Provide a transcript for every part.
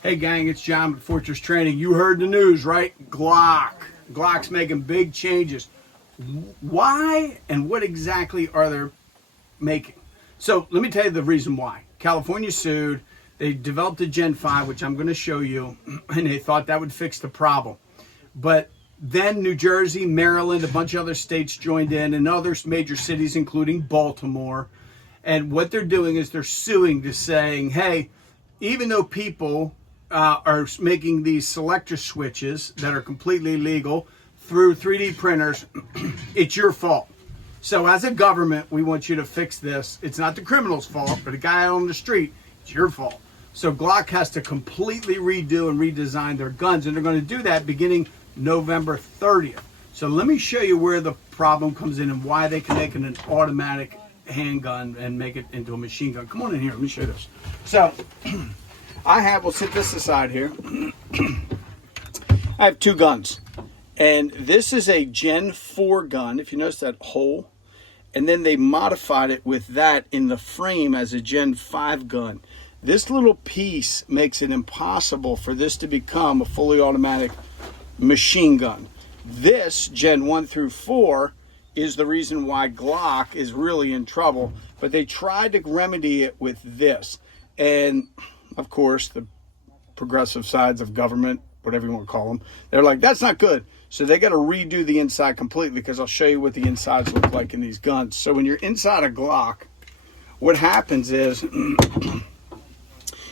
Hey gang, it's John with Fortress Training. You heard the news, right? Glock's making big changes. Why and what exactly are they making? So let me tell you the reason why. California sued. They developed a Gen 5, which I'm going to show you, and they thought that would fix the problem. But then New Jersey, Maryland, a bunch of other states joined in, and other major cities, including Baltimore. And what they're doing is they're suing to saying, hey, even though people are making these selector switches that are completely legal through 3D printers, it's your fault. So as a government, we want you to fix this. It's not the criminal's fault, but a guy out on the street, it's your fault. So Glock has to completely redo and redesign their guns, and they're going to do that beginning November 30th. So let me show you where the problem comes in and why they can make it an automatic handgun and make it into a machine gun. Come on in here, let me show you this. So we'll sit this aside here. I have two guns, and this is a Gen 4 gun, if you notice that hole, and then they modified it with that in the frame as a Gen 5 gun. This little piece makes it impossible for this to become a fully automatic machine gun. This Gen 1 through 4 is the reason why Glock is really in trouble, but they tried to remedy it with this. And of course, the progressive sides of government, whatever you want to call them, they're like, that's not good. So they got to redo the inside completely, because I'll show you what the insides look like in these guns. So when you're inside a Glock, what happens is,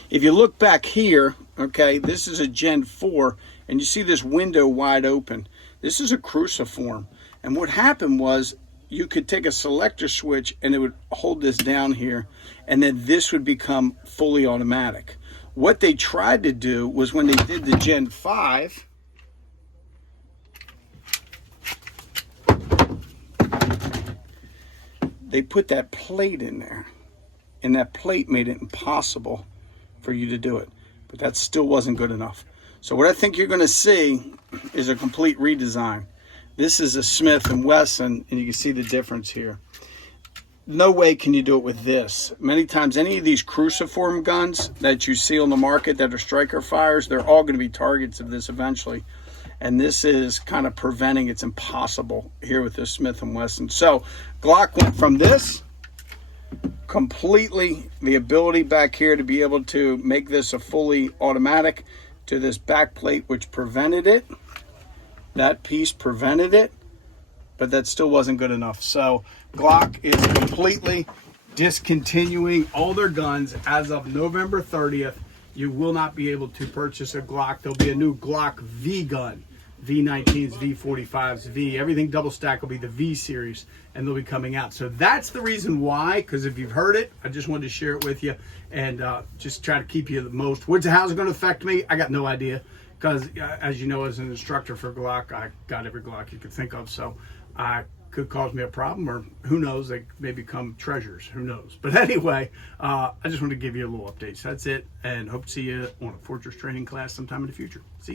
if you look back here, okay, this is a Gen 4, and you see this window wide open. This is a cruciform. And what happened was, you could take a selector switch and it would hold this down here, and then this would become fully automatic. What they tried to do was, when they did the Gen 5, they put that plate in there, and that plate made it impossible for you to do it. But that still wasn't good enough. So what I think you're going to see is a complete redesign. This is a Smith & Wesson, and you can see the difference here. No way can you do it with this. Many times, any of these cruciform guns that you see on the market that are striker fires, they're all going to be targets of this eventually. And this is kind of preventing, it's impossible here with this Smith & Wesson. So Glock went from this, completely the ability back here to be able to make this a fully automatic, to this back plate, which prevented it. That piece prevented it, but that still wasn't good enough. So Glock is completely discontinuing all their guns as of November 30th. You will not be able to purchase a Glock. There'll be a new Glock V gun. V19s, V45s, V, everything double stack will be the V series, and they'll be coming out. So that's the reason why, because if you've heard it, I just wanted to share it with you and just try to keep you the most. How's it going to affect me? I got no idea, because as you know, as an instructor for Glock, I got every Glock you could think of, so could cause me a problem, or who knows, they may become treasures, who knows. But anyway, I just want to give you a little update. So that's it, and hope to see you on a Fortress training class sometime in the future. See you.